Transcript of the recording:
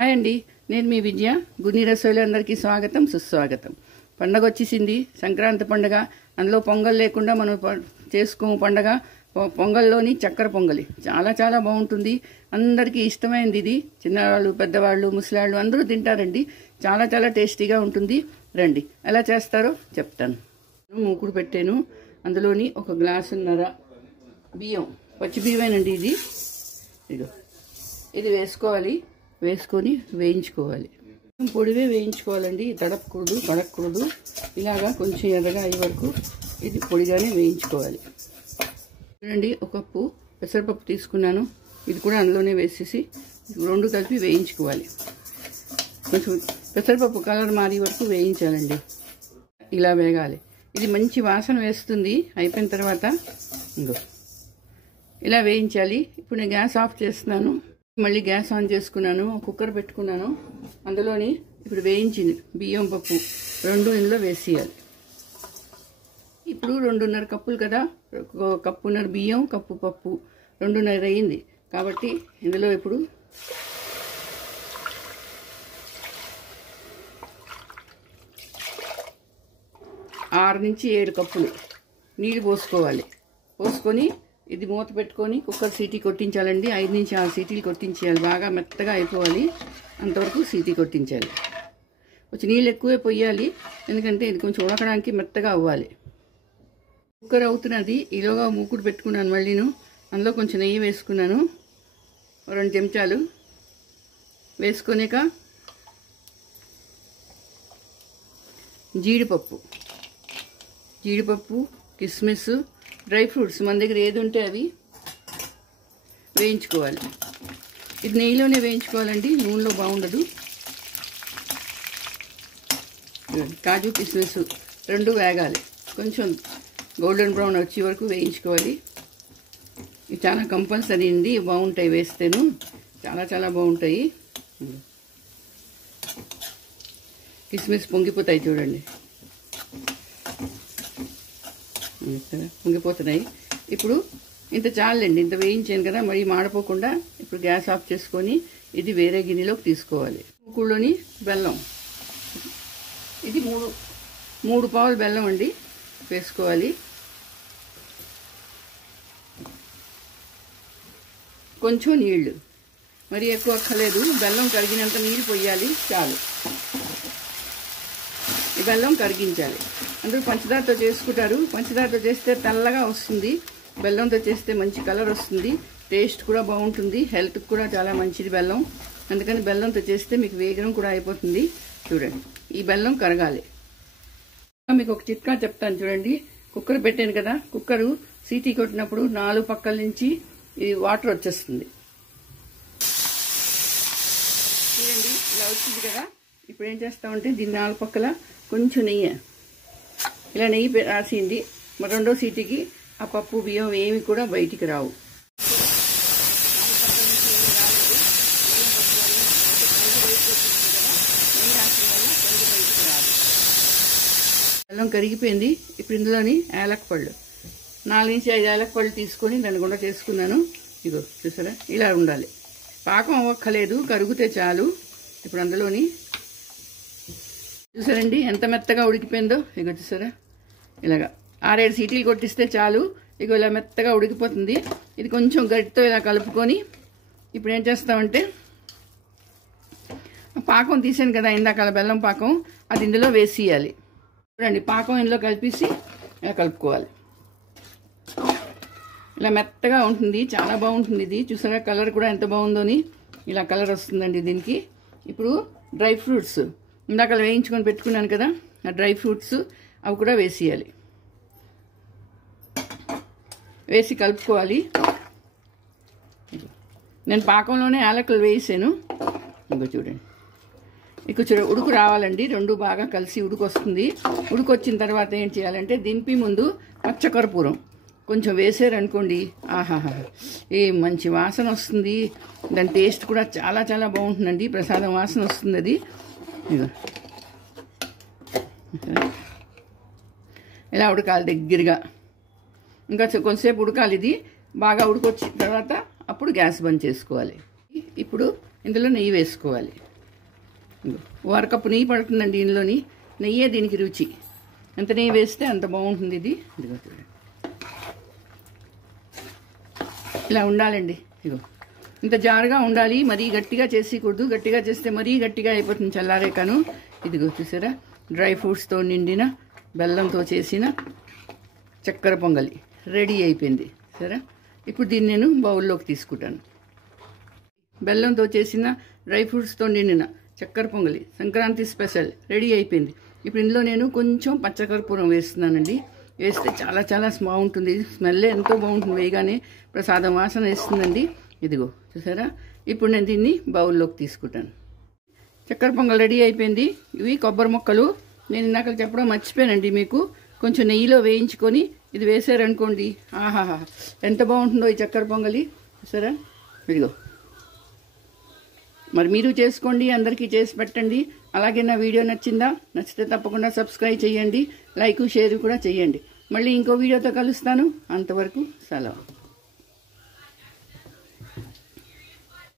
Hi అండి, నేను మీ విజయ. గుని రసోయిలు అందరికీ స్వాగతం, సుస్వాగతం. పండగ వచ్చేసింది, సంక్రాంతి పండగ. అందులో పొంగల్ లేకుండా మనం చేసుకోము పండగ. పొంగల్లోని చక్కెర పొంగలి చాలా చాలా బాగుంటుంది. అందరికీ ఇష్టమైనది ఇది. చిన్నవాళ్ళు, పెద్దవాళ్ళు, ముసలాళ్ళు అందరూ తింటారండి. చాలా చాలా టేస్టీగా ఉంటుంది. రండి, ఎలా చేస్తారో చెప్తాను. మూకుడు పెట్టాను, అందులోని 1 గ్లాసున్నర బియ్యం, పచ్చి బియ్యమేనండి ఇది. ఇది వేసుకోవాలి. వేసుకొని వేయించుకోవాలి. పొడివే వేయించుకోవాలండి, తడపకూడదు, కడగకూడదు. ఇలాగా కొంచెం ఎర్రగా అయ్యే వరకు ఇది పొడిగానే వేయించుకోవాలి. చూడండి, 1 కప్పు పెసరపప్పు తీసుకున్నాను. ఇది కూడా అందులోనే వేసేసి 2 కలిపి వేయించుకోవాలి. కొంచెం పెసరపప్పు కలర్ మారే వరకు వేయించాలండి. ఇలా వేగాలి. ఇది మంచి వాసన వేస్తుంది. అయిపోయిన తర్వాత ఇలా వేయించాలి. ఇప్పుడు నేను గ్యాస్ ఆఫ్ చేస్తున్నాను. మళ్ళీ గ్యాస్ ఆన్ చేసుకున్నాను. కుక్కర్ పెట్టుకున్నాను. అందులోని ఇప్పుడు వేయించింది బియ్యం పప్పు 2 ఇందులో వేసేయాలి. ఇప్పుడు 2.5 కప్పులు కదా, 1.5 కప్పు బియ్యం, కప్పు పప్పు 2.5 అయింది. కాబట్టి ఇందులో ఇప్పుడు 6 నుంచి 7 కప్పులు నీళ్ళు పోసుకోవాలి. పోసుకొని ఇది మూత పెట్టుకొని కుక్కర్ సీటీ కొట్టించాలండి. 5 నుంచి 6 సీటీలు కొట్టించేయాలి. బాగా మెత్తగా అయిపోవాలి, అంతవరకు సీటీ కొట్టించాలి. కొంచెం నీళ్ళు ఎక్కువే పోయాలి, ఎందుకంటే ఇది కొంచెం ఉడకడానికి మెత్తగా అవ్వాలి. కుక్కర్ అవుతున్నది. ఈలోగా మూకుడు పెట్టుకున్నాను. మళ్ళీను అందులో కొంచెం నెయ్యి వేసుకున్నాను, 2 చెంచాలు వేసుకునేక జీడిపప్పు, కిస్మిస్, డ్రై ఫ్రూట్స్ మన దగ్గర ఏది ఉంటే అవి వేయించుకోవాలి. ఇది నెయ్యిలోనే వేయించుకోవాలండి, నూనెలో బాగుండదు. కాజు, కిస్మిస్ 2 వేగాలి. కొంచెం గోల్డెన్ బ్రౌన్ వచ్చే వరకు వేయించుకోవాలి. ఇది చాలా కంపల్సరీ అండి, బాగుంటాయి వేస్తేను, చాలా చాలా బాగుంటాయి. కిస్మిస్ పొంగిపోతాయి చూడండి, పొంగిపోతున్నాయి. ఇప్పుడు ఇంత చాలండి, ఇంత వేయించాను కదా, మరి మాడిపోకుండా ఇప్పుడు గ్యాస్ ఆఫ్ చేసుకొని ఇది వేరే గిన్నెలోకి తీసుకోవాలి. మూకుడులోని బెల్లం, ఇది 3 పావులు బెల్లం అండి వేసుకోవాలి. కొంచెం నీళ్లు, మరి ఎక్కువ అక్కర్లేదు. బెల్లం కరిగినంత నీళ్ళు పోయాలి, చాలు. ఈ బెల్లం కరిగించాలి. అందరూ పంచదారతో చేసుకుంటారు. పంచదారతో చేస్తే తెల్లగా వస్తుంది, బెల్లంతో చేస్తే మంచి కలర్ వస్తుంది, టేస్ట్ కూడా బాగుంటుంది, హెల్త్కి కూడా చాలా మంచిది బెల్లం. అందుకని బెల్లంతో చేస్తే మీకు వేగం కూడా అయిపోతుంది. చూడండి, ఈ బెల్లం కరగాలి. మీకు ఒక చిట్కా చెప్తాను చూడండి. కుక్కర్ పెట్టాను కదా, కుక్కరు సీటీ కొట్టినప్పుడు 4 పక్కల నుంచి ఇది వాటర్ వచ్చేస్తుంది. చూడండి, ఇలా వచ్చింది కదా. ఇప్పుడు ఏం చేస్తామంటే దీన్ని 4 పక్కల కొంచెం నెయ్యి, ఇలా నెయ్యి రాసింది. మరి 2వ సీటీకి ఆ పప్పు, బియ్యం ఏమి కూడా బయటికి రావు. బెల్లం కరిగిపోయింది. ఇప్పుడు ఇందులోని యాలక్కపళ్ళు 4 నుంచి 5 యాలక్కపళ్ళు తీసుకొని దాన్ని గుండ చేసుకున్నాను. ఇగో చూసారా, ఇలా ఉండాలి. పాకం అవ్వక్కలేదు, కరిగితే చాలు. ఇప్పుడు అందులోని చూసారండి ఎంత మెత్తగా ఉడికిపోయిందో. ఇగో చూసారా, ఇలాగా 6-7 సీటీలు కొట్టిస్తే చాలు. ఇగో ఇలా మెత్తగా ఉడికిపోతుంది. ఇది కొంచెం గట్టితో ఇలా కలుపుకొని ఇప్పుడు ఏం చేస్తామంటే పాకం తీసాను కదా ఇందాక, బెల్లం పాకం, అది ఇందులో వేసేయాలి. చూడండి, పాకం ఇందులో కలిపేసి ఇలా కలుపుకోవాలి. ఇలా మెత్తగా ఉంటుంది, చాలా బాగుంటుంది ఇది. చూసారా, కలర్ కూడా ఎంత బాగుందోని, ఇలా కలర్ వస్తుందండి దీనికి. ఇప్పుడు డ్రై ఫ్రూట్స్ ఇందాక వేయించుకొని పెట్టుకున్నాను కదా, ఆ డ్రై ఫ్రూట్స్ అవి కూడా వేసేయాలి. వేసి కలుపుకోవాలి. నేను పాకంలోనే యాలకులు వేసాను. ఇంకా చూడండి, ఇక ఉడుకు రావాలండి. 2 బాగా కలిసి ఉడుకు వస్తుంది. ఉడుకు వచ్చిన తర్వాత ఏం చేయాలంటే దింపి ముందు పచ్చకర్పూరం కొంచెం వేసారనుకోండి, ఆహాహా, ఏ మంచి వాసన వస్తుంది. దాని టేస్ట్ కూడా చాలా చాలా బాగుంటుందండి, ప్రసాదం వాసన వస్తుంది అది. ఇలా ఉడకాలి దగ్గరగా. ఇంకా కొంతసేపు ఉడకాలి. ఇది బాగా ఉడికొచ్చిన తర్వాత అప్పుడు గ్యాస్ బంద్ చేసుకోవాలి. ఇప్పుడు ఇందులో నెయ్యి వేసుకోవాలి. అరకప్పు నెయ్యి పడుతుందండి దీనిలోని. నెయ్యే దీనికి రుచి. ఎంత నెయ్యి వేస్తే అంత బాగుంటుంది ఇది. ఇదిగో ఇలా ఉండాలండి. ఇదిగో ఇంత జారుగా ఉండాలి, మరీ గట్టిగా చేసేయకూడదు. గట్టిగా చేస్తే మరీ గట్టిగా అయిపోతుంది చల్లారేకాను. ఇదిగో చూసారా, డ్రై ఫ్రూట్స్తో నిండిన బెల్లంతో చేసిన చక్కెర పొంగలి రెడీ అయిపోయింది. సరే, ఇప్పుడు దీన్ని నేను బౌల్లోకి తీసుకుంటాను. బెల్లంతో చేసిన డ్రై ఫ్రూట్స్తో నిండిన చక్కెర పొంగలి సంక్రాంతి స్పెషల్ రెడీ అయిపోయింది. ఇప్పుడు ఇందులో నేను కొంచెం పచ్చకర్పూరం వేస్తున్నానండి. వేస్తే చాలా చాలా బాగుంటుంది. స్మెల్ ఎంతో బాగుంటుంది. వేయగానే ప్రసాదం వాసన వేస్తుందండి. ఇదిగో చూసారా, ఇప్పుడు నేను దీన్ని బౌల్లోకి తీసుకుంటాను. చక్కెర పొంగల్ రెడీ అయిపోయింది. ఇవి కొబ్బరి ముక్కలు. నేను ఇందాక చెప్పడం మర్చిపోయానండి మీకు. కొంచెం నెయ్యిలో వేయించుకొని ఇది వేసారనుకోండి, ఆహాహా ఎంత బాగుంటుందో ఈ చక్కెర పొంగలి. చూసారా, ఇదిగో మరి మీరు చేసుకోండి, అందరికీ చేసి పెట్టండి. అలాగే నా వీడియో నచ్చిందా? నచ్చితే తప్పకుండా సబ్స్క్రైబ్ చేయండి, లైక్ షేర్ కూడా చేయండి. మళ్ళీ ఇంకో వీడియోతో కలుస్తాను. అంతవరకు సెలవు.